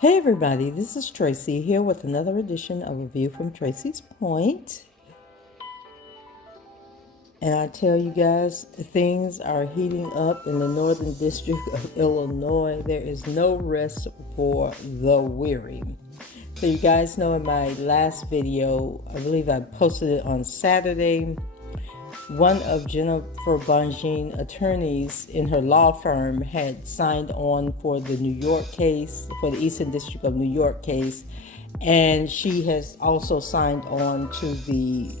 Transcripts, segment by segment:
Hey everybody, this is Tracy here with another edition of A View from Tracy's Point. And I tell you guys, things are heating up in the Northern District of Illinois. There is no rest for the weary. So you guys know in my last video, I believe I posted it on Saturday, one of Jennifer Bonjean's attorneys in her law firm had signed on for the New York case, for the Eastern District of New York case, and she has also signed on to the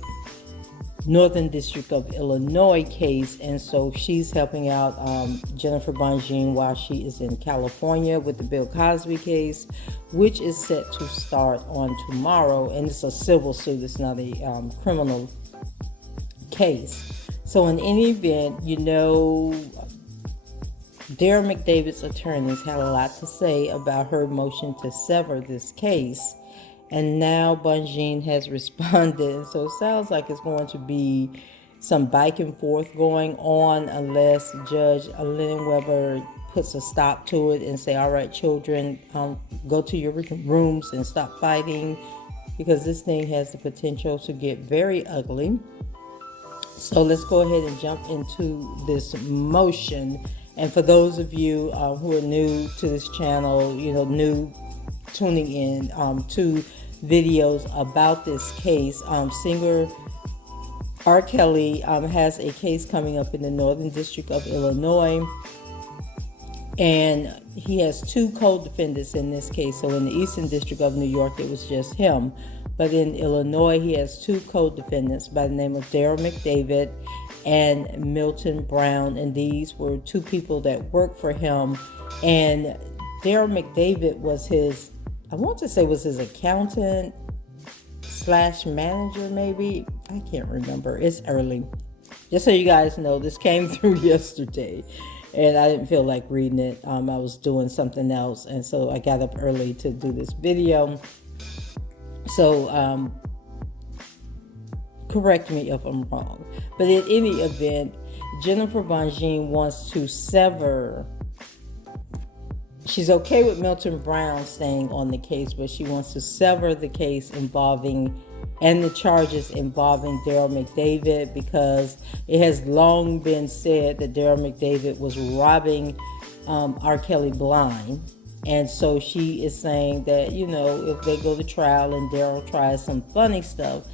Northern District of Illinois case, and so she's helping out Jennifer Bonjean while she is in California with the Bill Cosby case, which is set to start on tomorrow, and it's a civil suit, it's not a criminal case. So in any event, you know, Derrel McDavid's attorneys had a lot to say about her motion to sever this case, and now Bonjean has responded, and so it sounds like it's going to be some back and forth going on unless Judge Lynn Weber puts a stop to it and say, all right, children, go to your rooms and stop fighting, because this thing has the potential to get very ugly. So let's go ahead and jump into this motion. And for those of you who are new to this channel, you know, new tuning in to videos about this case, singer R. Kelly has a case coming up in the Northern District of Illinois. And he has two co-defendants in this case. So in the Eastern District of New York, it was just him. But in Illinois, he has two co-defendants by the name of Derrel McDavid and Milton Brown. And these were two people that worked for him. And Derrel McDavid was his, I want to say was his accountant / manager maybe. I can't remember. It's early. Just so you guys know, this came through yesterday. And I didn't feel like reading it. I was doing something else. And so I got up early to do this video. So, correct me if I'm wrong. But in any event, Jennifer Bonjean wants to sever. She's okay with Milton Brown staying on the case, but she wants to sever the case involving and the charges involving Derrel McDavid, because it has long been said that Derrel McDavid was robbing R. Kelly blind. And so she is saying that, you know, if they go to trial and Derrel tries some funny stuff,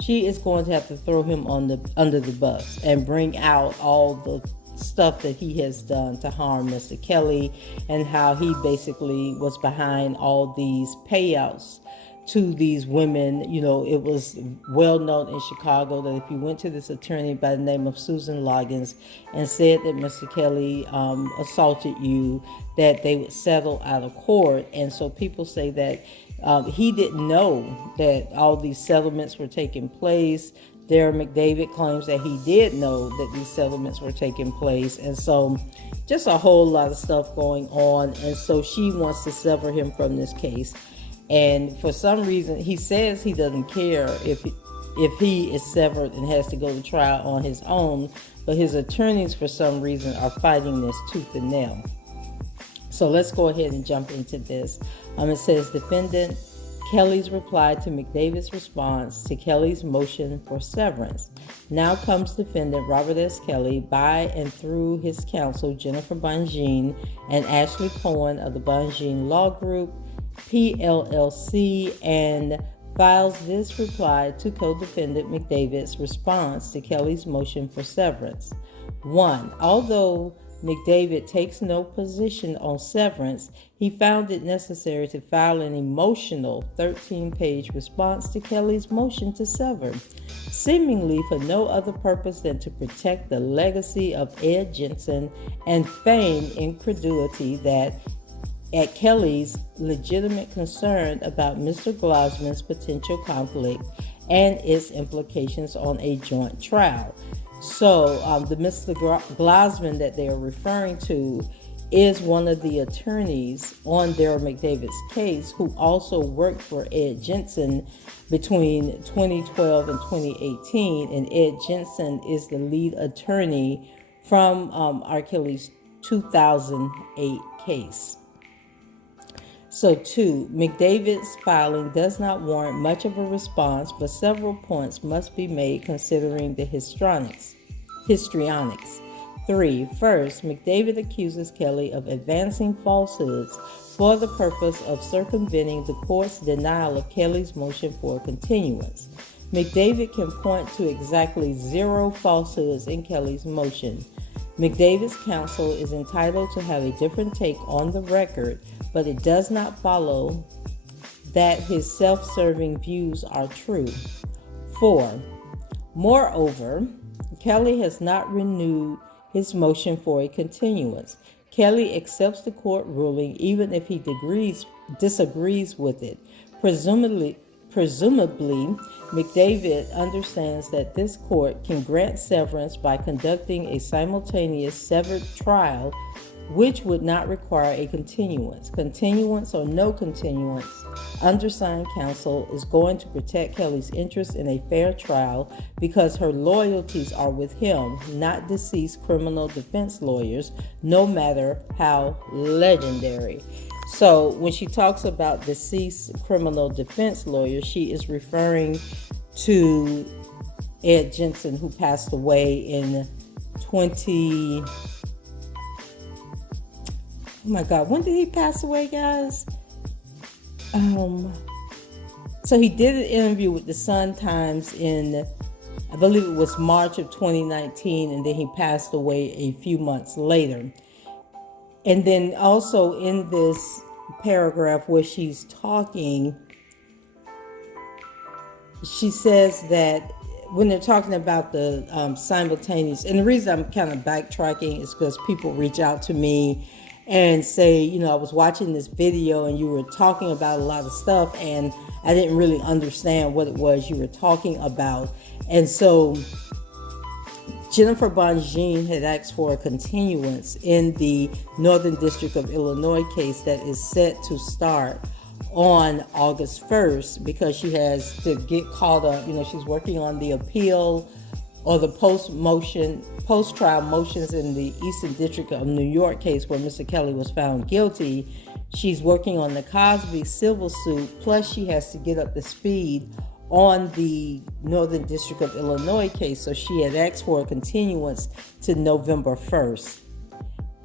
she is going to have to throw him under the bus and bring out all the stuff that he has done to harm Mr. Kelly, and how he basically was behind all these payouts to these women. You know, it was well known in Chicago that if you went to this attorney by the name of Susan Loggins and said that Mr. Kelly assaulted you, that they would settle out of court. And so people say that he didn't know that all these settlements were taking place. Derrel McDavid claims that he did know that these settlements were taking place. And so just a whole lot of stuff going on. And so she wants to sever him from this case. And for some reason, he says he doesn't care if he is severed and has to go to trial on his own. But his attorneys, for some reason, are fighting this tooth and nail. So let's go ahead and jump into this. It says, defendant Kelly's reply to McDavid's response to Kelly's motion for severance. Now comes defendant Robert S. Kelly by and through his counsel Jennifer Bonjean and Ashley Cohen of the Bonjean Law Group, PLLC, and files this reply to co-defendant McDavid's response to Kelly's motion for severance. 1. Although McDavid takes no position on severance, he found it necessary to file an emotional 13-page response to Kelly's motion to sever, seemingly for no other purpose than to protect the legacy of Ed Jensen and feign incredulity that at Kelly's legitimate concern about Mr. Glassman's potential conflict and its implications on a joint trial. So the Mr. Glassman that they are referring to is one of the attorneys on Derrel McDavid's case, who also worked for Ed Jensen between 2012 and 2018. And Ed Jensen is the lead attorney from R. Kelly's 2008 case. So 2, McDavid's filing does not warrant much of a response, but several points must be made considering the histrionics. 3, first, McDavid accuses Kelly of advancing falsehoods for the purpose of circumventing the court's denial of Kelly's motion for a continuance. McDavid can point to exactly 0 falsehoods in Kelly's motion. McDavid's counsel is entitled to have a different take on the record, but it does not follow that his self-serving views are true. 4, moreover, Kelly has not renewed his motion for a continuance. Kelly accepts the court ruling even if he disagrees with it. Presumably, McDavid understands that this court can grant severance by conducting a simultaneous severed trial, which would not require a continuance. Continuance or no continuance, undersigned counsel is going to protect Kelly's interest in a fair trial because her loyalties are with him, not deceased criminal defense lawyers, no matter how legendary. So when she talks about deceased criminal defense lawyers, she is referring to Ed Jensen, who passed away in when did he pass away, guys? So he did an interview with the Sun-Times in, I believe it was March of 2019, and then he passed away a few months later. And then also in this paragraph where she's talking, she says that when they're talking about the simultaneous, and the reason I'm kind of backtracking is because people reach out to me and say, I was watching this video and you were talking about a lot of stuff and I didn't really understand what it was you were talking about. And so Jennifer Bonjean had asked for a continuance in the Northern District of Illinois case that is set to start on August 1st because she has to get caught up. She's working on the appeal or the post-trial motions in the Eastern District of New York case where Mr. Kelly was found guilty. She's working on the Cosby civil suit, plus she has to get up to speed on the Northern District of Illinois case. So she had asked for a continuance to November 1st.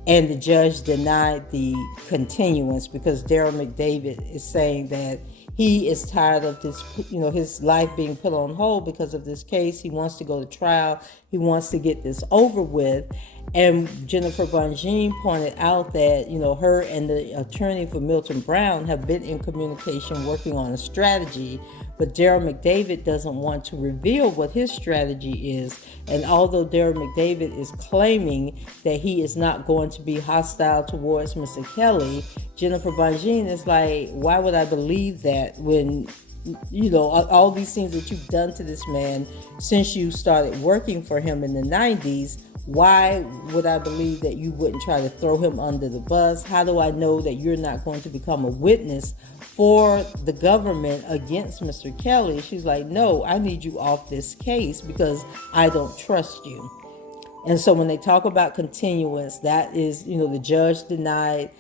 And the judge denied the continuance because Derrel McDavid is saying that he is tired of this, his life being put on hold because of this case. He wants to go to trial. He wants to get this over with. And Jennifer Bonjean pointed out that, her and the attorney for Milton Brown have been in communication working on a strategy, but Derrel McDavid doesn't want to reveal what his strategy is. And although Derrel McDavid is claiming that he is not going to be hostile towards Mr. Kelly, Jennifer Bonjean is like, why would I believe that when, all these things that you've done to this man since you started working for him in the 90s, why would I believe that you wouldn't try to throw him under the bus? How do I know that you're not going to become a witness for the government against Mr. Kelly? She's like, no, I need you off this case because I don't trust you. And so when they talk about continuance, that is, the judge denied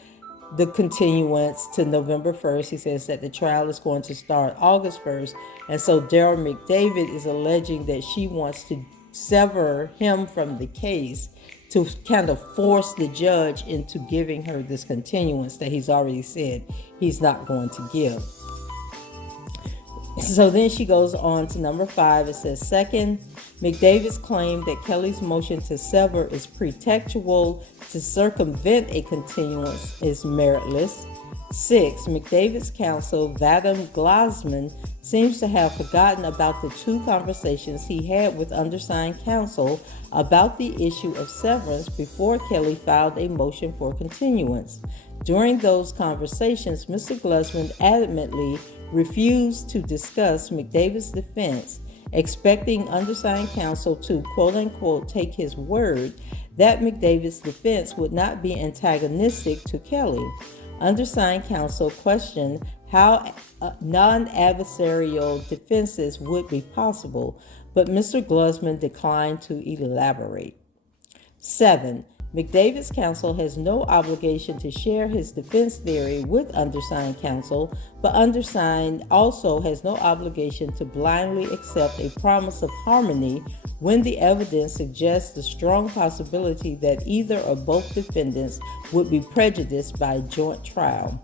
the continuance to November 1st. He says that the trial is going to start August 1st. And so Derrel McDavid is alleging that she wants to sever him from the case to kind of force the judge into giving her this continuance that he's already said he's not going to give. So then she goes on to number 5. It says, second, McDavid's claim that Kelly's motion to sever is pretextual to circumvent a continuance is meritless. 6, McDavid's counsel, LaDamien Bryson, seems to have forgotten about the 2 conversations he had with undersigned counsel about the issue of severance before Kelly filed a motion for continuance. During those conversations, Mr. Glusman adamantly refused to discuss McDavid's defense, expecting undersigned counsel to quote-unquote take his word that McDavid's defense would not be antagonistic to Kelly. Undersigned counsel questioned how non-adversarial defenses would be possible, but Mr. Glusman declined to elaborate. 7. McDavid's counsel has no obligation to share his defense theory with undersigned counsel, but undersigned also has no obligation to blindly accept a promise of harmony when the evidence suggests the strong possibility that either or both defendants would be prejudiced by a joint trial.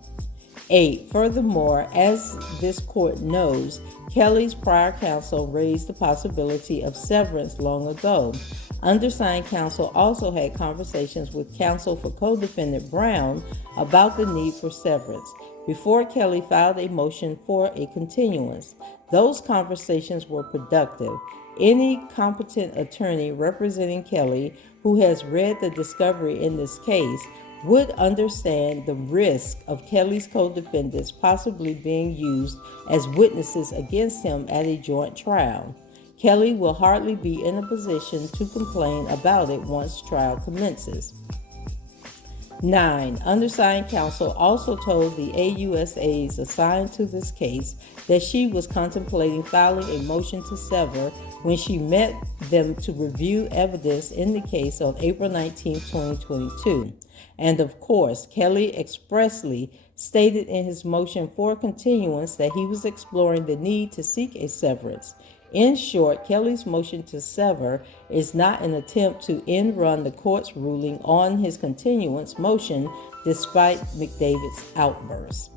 8. Furthermore, as this court knows, Kelly's prior counsel raised the possibility of severance long ago. Undersigned counsel also had conversations with counsel for co-defendant Brown about the need for severance before Kelly filed a motion for a continuance. Those conversations were productive. Any competent attorney representing Kelly who has read the discovery in this case would understand the risk of Kelly's co-defendants possibly being used as witnesses against him at a joint trial. Kelly will hardly be in a position to complain about it once trial commences. 9. Undersigned counsel also told the AUSAs assigned to this case that she was contemplating filing a motion to sever when she met them to review evidence in the case on April 19, 2022. And of course, Kelly expressly stated in his motion for continuance that he was exploring the need to seek a severance. In short, Kelly's motion to sever is not an attempt to end-run the court's ruling on his continuance motion despite McDavid's outburst.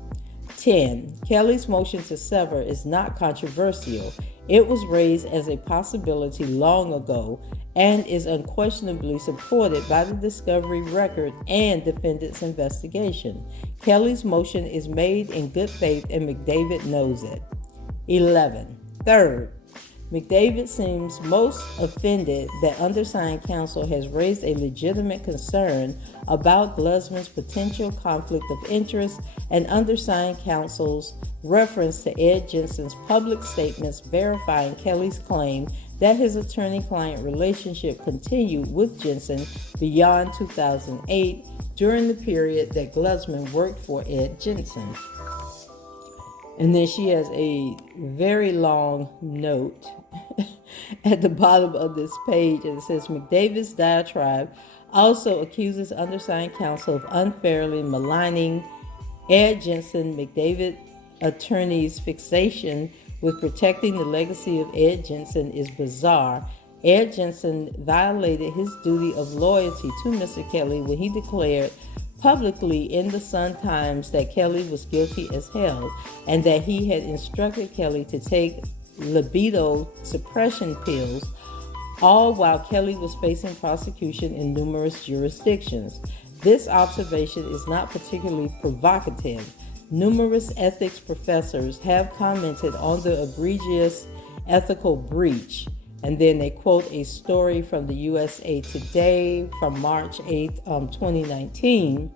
10. Kelly's motion to sever is not controversial. It was raised as a possibility long ago and is unquestionably supported by the discovery record and defendant's investigation. Kelly's motion is made in good faith and McDavid knows it. 11. Third, McDavid seems most offended that undersigned counsel has raised a legitimate concern about Glusman's potential conflict of interest and undersigned counsel's reference to Ed Jensen's public statements verifying Kelly's claim that his attorney-client relationship continued with Jensen beyond 2008 during the period that Glusman worked for Ed Jensen. And then she has a very long note at the bottom of this page, and it says, McDavid's diatribe also accuses undersigned counsel of unfairly maligning Ed Jensen. McDavid attorney's fixation with protecting the legacy of Ed Jensen is bizarre. Ed Jensen violated his duty of loyalty to Mr. Kelly when he declared publicly in the Sun-Times that Kelly was guilty as hell and that he had instructed Kelly to take libido suppression pills, all while Kelly was facing prosecution in numerous jurisdictions. This observation is not particularly provocative. Numerous ethics professors have commented on the egregious ethical breach. And then they quote a story from the USA Today from March 8, 2019.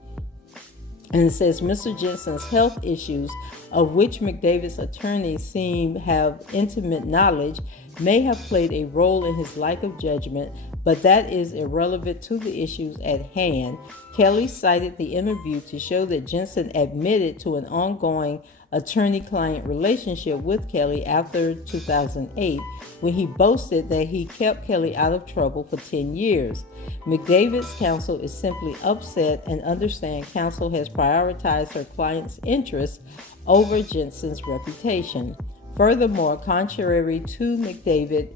And it says, Mr. Jensen's health issues, of which McDavid's attorneys seem have intimate knowledge, may have played a role in his lack of judgment, but that is irrelevant to the issues at hand. Kelly cited the interview to show that Jensen admitted to an ongoing attorney-client relationship with Kelly after 2008, when he boasted that he kept Kelly out of trouble for 10 years. McDavid's counsel is simply upset and understands counsel has prioritized her client's interests over Jensen's reputation. Furthermore, contrary to McDavid's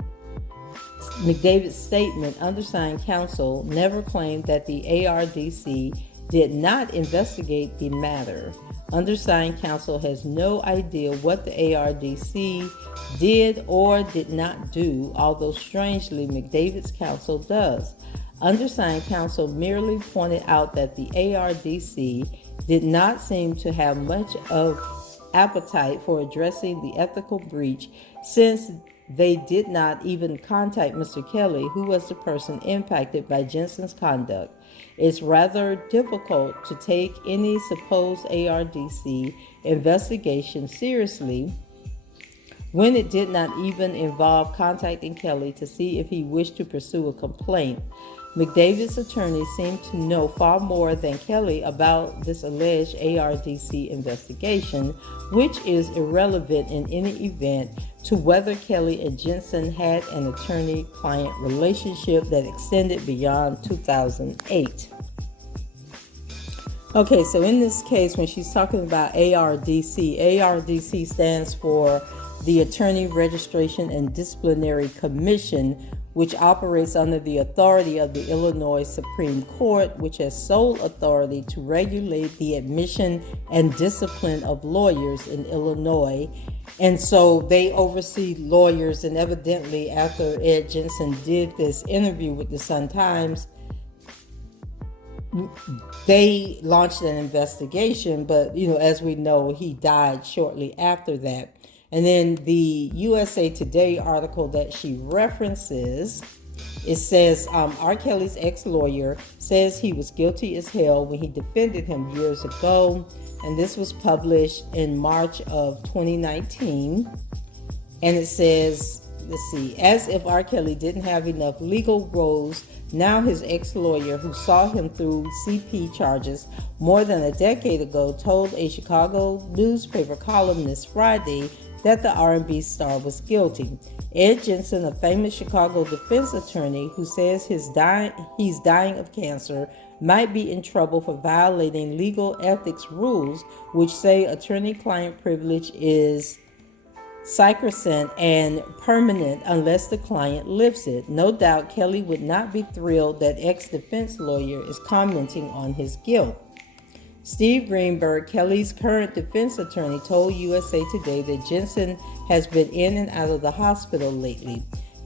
statement, undersigned counsel never claimed that the ARDC did not investigate the matter. Undersigned counsel has no idea what the ARDC did or did not do, although strangely McDavid's counsel does. Undersigned counsel merely pointed out that the ARDC did not seem to have much of appetite for addressing the ethical breach, since they did not even contact Mr. Kelly, who was the person impacted by Jensen's conduct. It's rather difficult to take any supposed ARDC investigation seriously when it did not even involve contacting Kelly to see if he wished to pursue a complaint. McDavid's attorney seemed to know far more than Kelly about this alleged ARDC investigation, which is irrelevant in any event to whether Kelly and Jensen had an attorney-client relationship that extended beyond 2008. Okay, so in this case, when she's talking about ARDC stands for the Attorney Registration and Disciplinary Commission, which operates under the authority of the Illinois Supreme Court, which has sole authority to regulate the admission and discipline of lawyers in Illinois. And so they oversee lawyers, and evidently after Ed Jensen did this interview with the Sun-Times, they launched an investigation, but as we know, he died shortly after that. And then the USA Today article that she references, it says R. Kelly's ex-lawyer says he was guilty as hell when he defended him years ago. And this was published in March of 2019. And it says, let's see, as if R. Kelly didn't have enough legal woes, now his ex-lawyer, who saw him through CP charges more than a decade ago, told a Chicago newspaper columnist Friday that the R&B star was guilty. Ed Jensen, a famous Chicago defense attorney who says he's dying of cancer, might be in trouble for violating legal ethics rules, which say attorney-client privilege is sacrosanct and permanent unless the client lifts it. No doubt Kelly would not be thrilled that ex-defense lawyer is commenting on his guilt. Steve Greenberg, Kelly's current defense attorney, told USA Today that Jensen has been in and out of the hospital lately.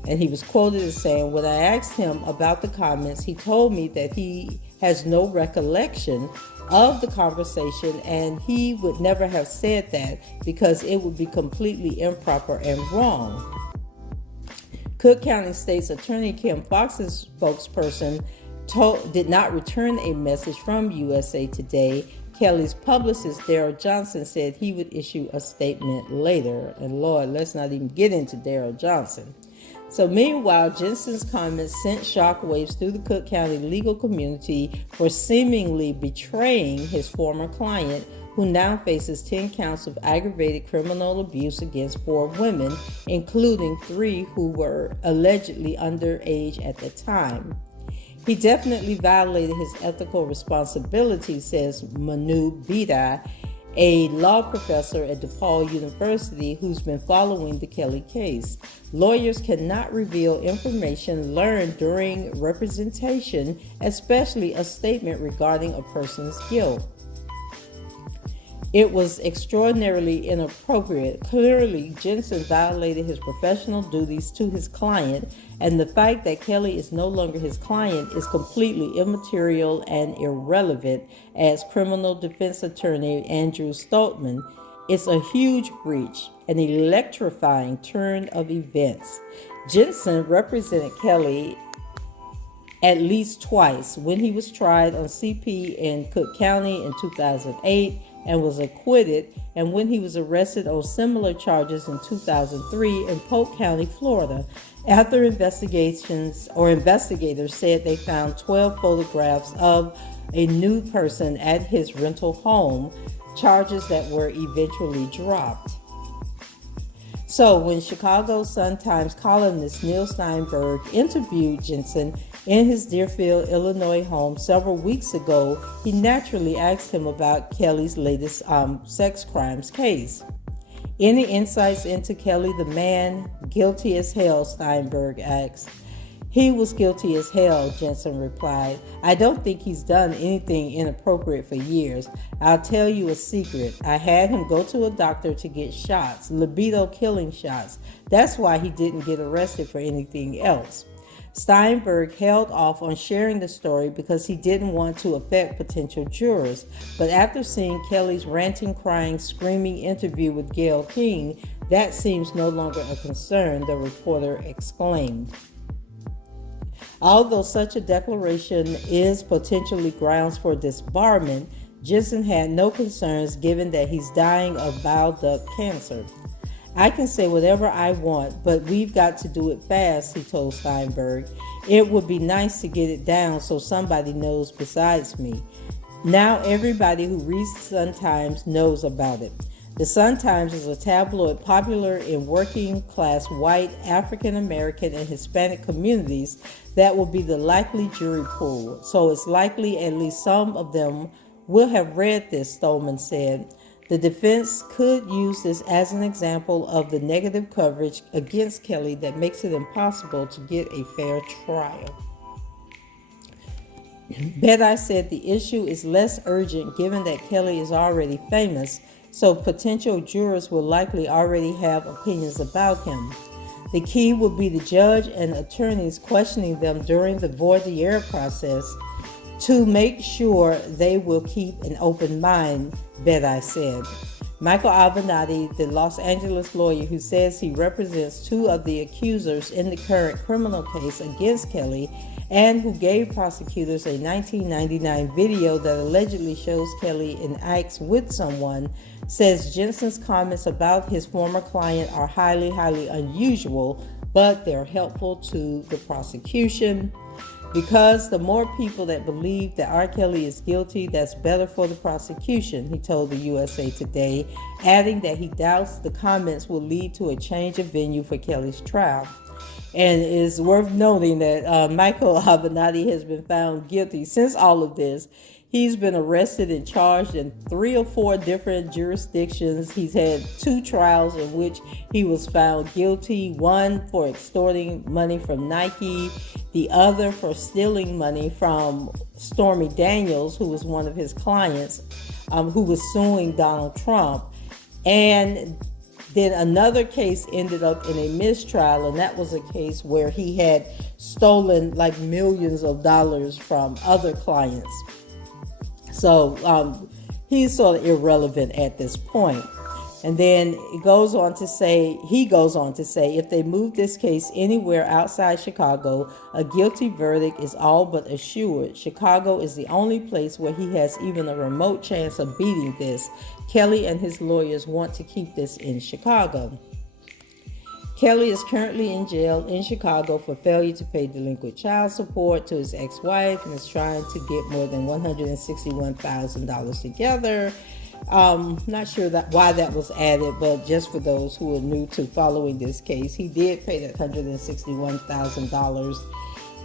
And he was quoted as saying, when I asked him about the comments, he told me that he has no recollection of the conversation and he would never have said that because it would be completely improper and wrong. Cook County State's Attorney Kim Fox's spokesperson did not return a message from USA Today. Kelly's publicist, Darrell Johnson, said he would issue a statement later. And Lord, let's not even get into Darrell Johnson. So meanwhile, Jensen's comments sent shockwaves through the Cook County legal community for seemingly betraying his former client, who now faces 10 counts of aggravated criminal abuse against 4 women, including 3 who were allegedly underage at the time. He definitely violated his ethical responsibility, says Manu Bida, a law professor at DePaul University who's been following the Kelly case. Lawyers cannot reveal information learned during representation, especially a statement regarding a person's guilt. It was extraordinarily inappropriate. Clearly, Jensen violated his professional duties to his client, and the fact that Kelly is no longer his client is completely immaterial and irrelevant, as criminal defense attorney Andrew Stoltman. It's a huge breach, an electrifying turn of events. Jensen represented Kelly at least twice, when he was tried on CP in Cook County in 2008 and was acquitted, and when he was arrested on similar charges in 2003 in Polk County, Florida, after investigators said they found 12 photographs of a nude person at his rental home, charges that were eventually dropped. So when Chicago Sun-Times columnist Neil Steinberg interviewed Jensen in his Deerfield, Illinois home several weeks ago, he naturally asked him about Kelly's latest sex crimes case. Any insights into Kelly the man? Guilty as hell, Steinberg asked. He was guilty as hell, Jensen replied. I don't think he's done anything inappropriate for years. I'll tell you a secret. I had him go to a doctor to get shots, libido killing shots. That's why he didn't get arrested for anything else. Steinberg held off on sharing the story because he didn't want to affect potential jurors. But after seeing Kelly's ranting, crying, screaming interview with Gayle King, That seems no longer a concern, the reporter exclaimed. Although such a declaration is potentially grounds for disbarment, Jensen had no concerns given that he's dying of bile duct cancer. I can say whatever I want, but we've got to do it fast, he told Steinberg. It would be nice to get it down so somebody knows besides me. Now everybody who reads the Sun-Times knows about it. The Sun-Times is a tabloid popular in working-class white, African-American, and Hispanic communities that will be the likely jury pool. So it's likely at least some of them will have read this, Stolman said. The defense could use this as an example of the negative coverage against Kelly that makes it impossible to get a fair trial. Bedai said the issue is less urgent given that Kelly is already famous, so potential jurors will likely already have opinions about him. The key will be the judge and attorneys questioning them during the voir dire process to make sure they will keep an open mind, Bedai said. Michael Avenatti, the Los Angeles lawyer who says he represents two of the accusers in the current criminal case against Kelly and who gave prosecutors a 1999 video that allegedly shows Kelly in acts with someone, says Jensen's comments about his former client are highly unusual, but they're helpful to the prosecution. Because the more people that believe that R. Kelly is guilty, that's better for the prosecution, he told the USA Today, adding that he doubts the comments will lead to a change of venue for Kelly's trial. And it's worth noting that Michael Avenatti has been found guilty since all of this. He's been arrested and charged in 3 or 4 different jurisdictions. He's had 2 trials in which he was found guilty, one for extorting money from Nike, the other for stealing money from Stormy Daniels, who was one of his clients, who was suing Donald Trump. And then another case ended up in a mistrial, and that was a case where he had stolen like millions of dollars from other clients. So he's sort of irrelevant at this point. And then he goes on to say, if they move this case anywhere outside Chicago, a guilty verdict is all but assured. Chicago is the only place where he has even a remote chance of beating this. Kelly and his lawyers want to keep this in Chicago. Kelly is currently in jail in Chicago for failure to pay delinquent child support to his ex-wife and is trying to get more than $161,000 together. Not sure why that was added, but just for those who are new to following this case, he did pay that $161,000,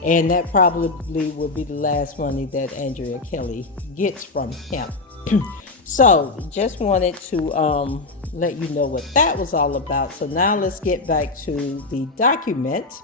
and that probably will be the last money that Andrea Kelly gets from him. So just wanted to let you know what that was all about. So now let's get back to the document,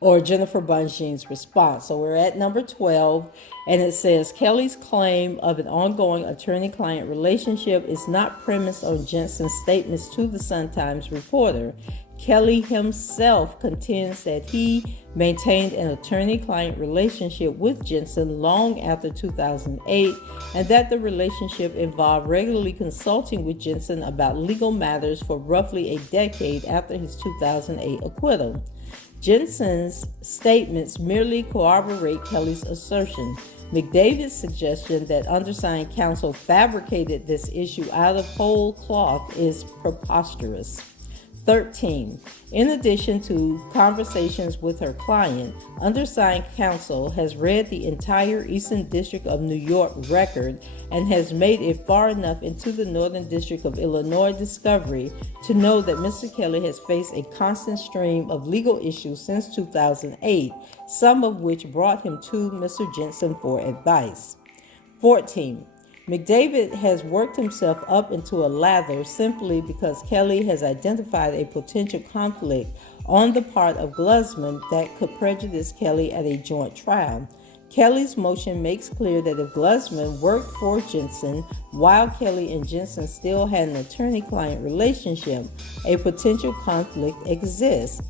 or Jennifer Bonjean's response. So we're at number 12, and it says, Kelly's claim of an ongoing attorney-client relationship is not premised on Jensen's statements to the Sun-Times reporter. Kelly himself contends that he maintained an attorney-client relationship with Jensen long after 2008, and that the relationship involved regularly consulting with Jensen about legal matters for roughly a decade after his 2008 acquittal. Jensen's statements merely corroborate Kelly's assertion. McDavid's suggestion that undersigned counsel fabricated this issue out of whole cloth is preposterous. 13. In addition to conversations with her client, undersigned counsel has read the entire Eastern District of New York record and has made it far enough into the Northern District of Illinois discovery to know that Mr. Kelly has faced a constant stream of legal issues since 2008, some of which brought him to Mr. Jensen for advice. 14. McDavid has worked himself up into a lather simply because Kelly has identified a potential conflict on the part of Glusman that could prejudice Kelly at a joint trial. Kelly's motion makes clear that if Glusman worked for Jensen while Kelly and Jensen still had an attorney-client relationship, a potential conflict exists.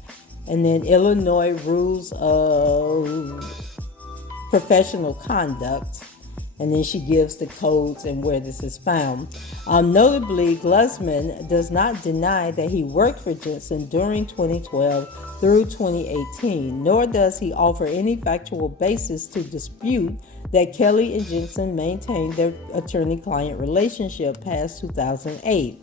And then Illinois rules of professional conduct. And then she gives the codes and where this is found. Notably, Glusman does not deny that he worked for Jensen during 2012 through 2018, nor does he offer any factual basis to dispute that Kelly and Jensen maintained their attorney-client relationship past 2008.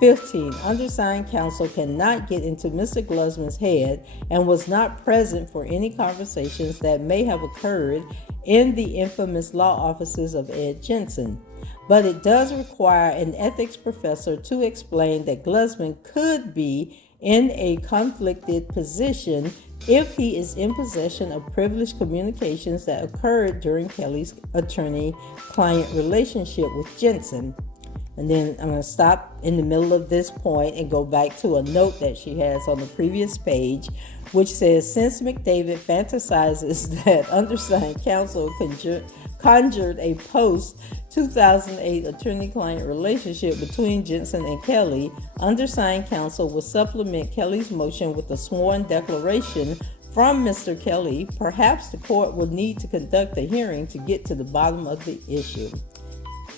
15. Undersigned counsel cannot get into Mr. Glusman's head and was not present for any conversations that may have occurred in the infamous law offices of Ed Jensen. But it does require an ethics professor to explain that Glusman could be in a conflicted position if he is in possession of privileged communications that occurred during Kelly's attorney-client relationship with Jensen. And then I'm going to stop in the middle of this point and go back to a note that she has on the previous page, which says, since McDavid fantasizes that undersigned counsel conjured a post-2008 attorney-client relationship between Jensen and Kelly, undersigned counsel will supplement Kelly's motion with a sworn declaration from Mr. Kelly. Perhaps the court will need to conduct a hearing to get to the bottom of the issue.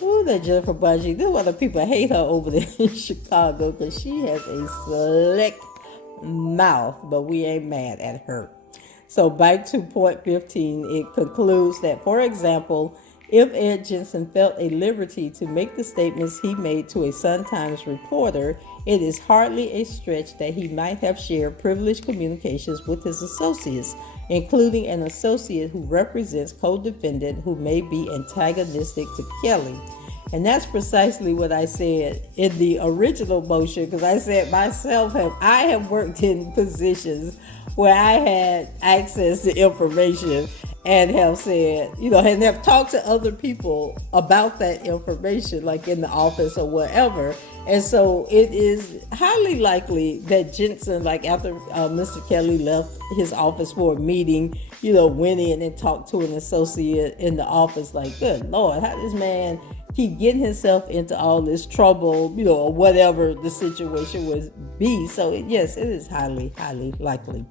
Ooh, that Jennifer Bonjean. This is why the people hate her over there in Chicago, because she has a slick mouth, but we ain't mad at her. So back to point 15, it concludes that, for example, if Ed Jensen felt a liberty to make the statements he made to a Sun-Times reporter, it is hardly a stretch that he might have shared privileged communications with his associates, including an associate who represents co-defendant who may be antagonistic to Kelly. And that's precisely what I said in the original motion, because I said myself, I have worked in positions where I had access to information and have said, and have talked to other people about that information, like in the office or whatever. And so it is highly likely that Jensen, like after Mr. Kelly left his office for a meeting, went in and talked to an associate in the office, like, good Lord, how this man keep getting himself into all this trouble, or whatever the situation would be. So yes, it is highly, highly likely.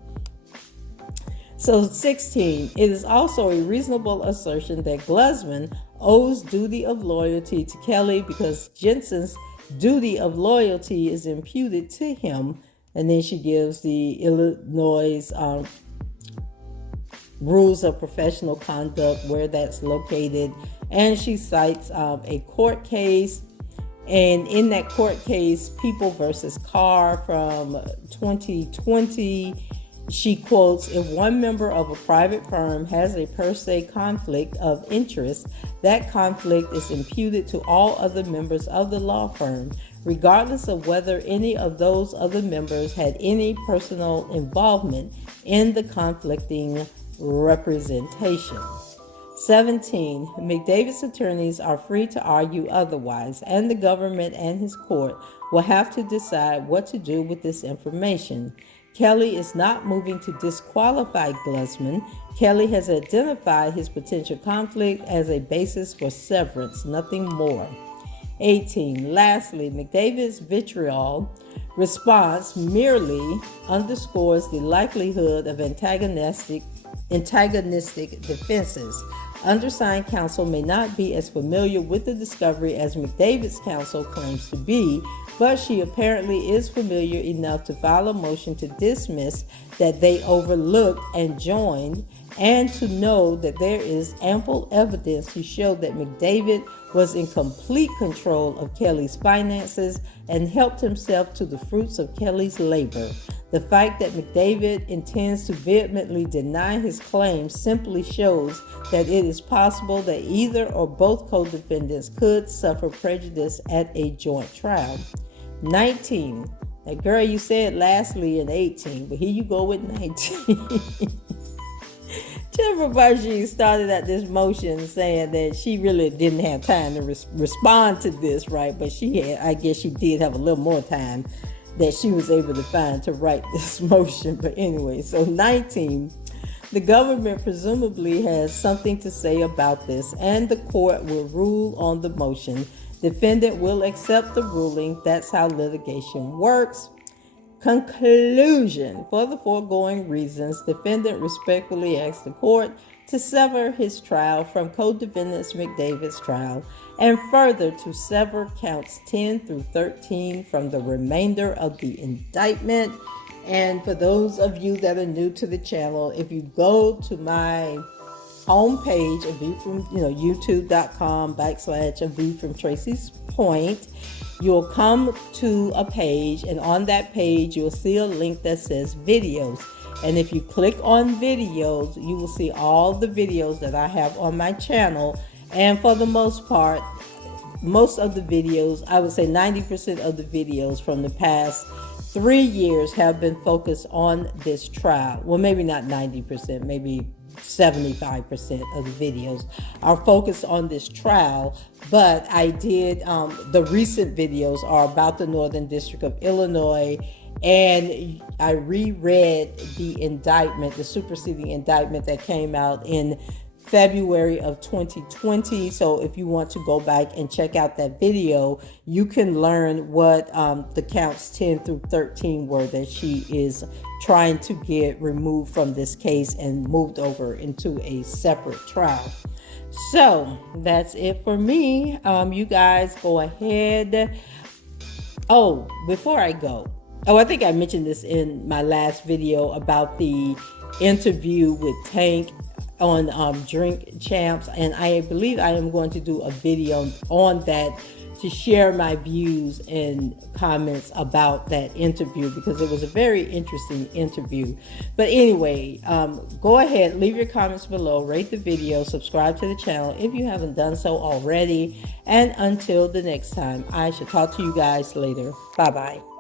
So 16, it is also a reasonable assertion that Glusman owes duty of loyalty to Kelly because Jensen's duty of loyalty is imputed to him. And then she gives the Illinois rules of professional conduct, where that's located. And she cites a court case. And in that court case, People versus Carr from 2020, she quotes, if one member of a private firm has a per se conflict of interest, that conflict is imputed to all other members of the law firm, regardless of whether any of those other members had any personal involvement in the conflicting representation. 17. McDavid's attorneys are free to argue otherwise, and the government and his court will have to decide what to do with this information. Kelly is not moving to disqualify Glusman. Kelly has identified his potential conflict as a basis for severance, nothing more. 18. Lastly, McDavid's vitriol response merely underscores the likelihood of antagonistic defenses. Undersigned counsel may not be as familiar with the discovery as McDavid's counsel claims to be, but she apparently is familiar enough to file a motion to dismiss that they overlooked and joined, and to know that there is ample evidence to show that McDavid was in complete control of Kelly's finances and helped himself to the fruits of Kelly's labor. The fact that McDavid intends to vehemently deny his claims simply shows that it is possible that either or both co-defendants could suffer prejudice at a joint trial. 19. Now, girl, you said lastly in 18, but here you go with 19. Jennifer Bonjean started at this motion saying that she really didn't have time to respond to this, right? But I guess she did have a little more time that she was able to find to write this motion. But anyway, so 19, the government presumably has something to say about this, and the court will rule on the motion. Defendant will accept the ruling. That's how litigation works. Conclusion. For the foregoing reasons, defendant respectfully asks the court to sever his trial from co-defendants McDavid's trial, and further to sever counts 10 through 13 from the remainder of the indictment. And for those of you that are new to the channel, if you go to my homepage, A View from, youtube.com/A View from Tracy's Point, you'll come to a page, and on that page you'll see a link that says videos. And if you click on videos, you will see all the videos that I have on my channel. And for the most part, most of the videos, I would say 90% of the videos from the past 3 years have been focused on this trial. Well, maybe not 90%, maybe 75% of the videos are focused on this trial. But I did, the recent videos are about the Northern District of Illinois, and I reread the indictment, the superseding indictment that came out in February of 2020. So if you want to go back and check out that video, you can learn what the counts 10 through 13 were that she is trying to get removed from this case and moved over into a separate trial. So that's it for me. You guys go ahead. Oh, before I go, I think I mentioned this in my last video about the interview with Tank on Drink Champs, and I believe I am going to do a video on that to share my views and comments about that interview, because it was a very interesting interview. But anyway, go ahead, leave your comments below, rate the video, subscribe to the channel if you haven't done so already, and until the next time, I shall talk to you guys later. Bye bye.